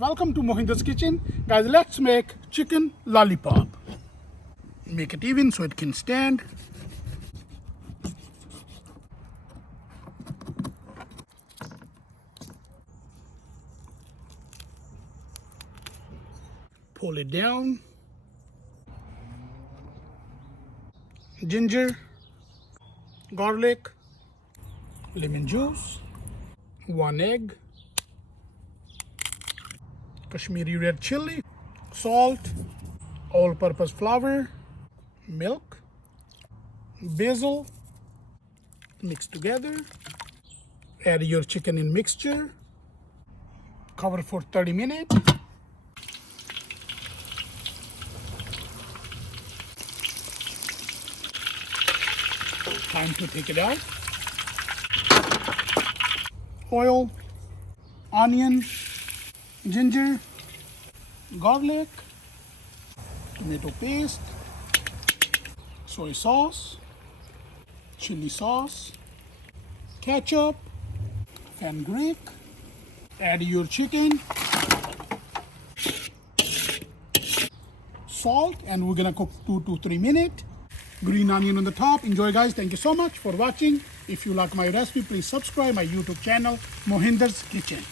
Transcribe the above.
Welcome to Mohinder's Kitchen. Guys, let's make chicken lollipop. Make it even so it can stand. Pull it down. Ginger, garlic, lemon juice, 1 egg, Kashmiri red chili, salt, all-purpose flour, milk, basil. Mix together. Add your chicken in mixture. Cover for 30 minutes. Time to take it out. Oil, onion, ginger, garlic, tomato paste, soy sauce, chili sauce, ketchup, fenugreek. Add your chicken, salt, and we're gonna cook 2 to 3 minutes. Green onion on the top. Enjoy, guys. Thank you so much for watching. If you like my recipe, please subscribe my YouTube channel, Mohinder's Kitchen.